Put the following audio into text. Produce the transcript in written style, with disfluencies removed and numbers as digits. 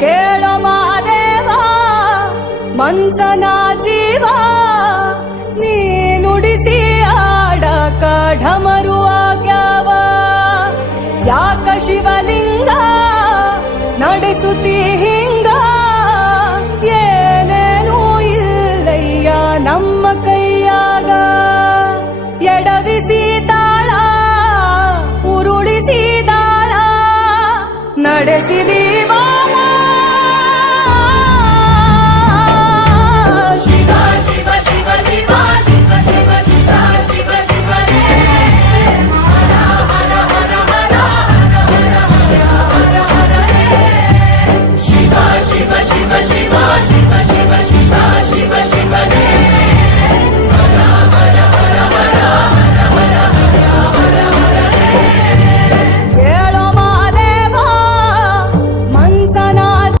ಕೇಳೋ ಮಾದೇವ ಮನ್ಸನ ಜೀವ ನೀ ನುಡಿಸಿ ಆಡಕ ಢಮರು ಆಗ್ಯಾವ ಯಾಕ ಶಿವಲಿಂಗ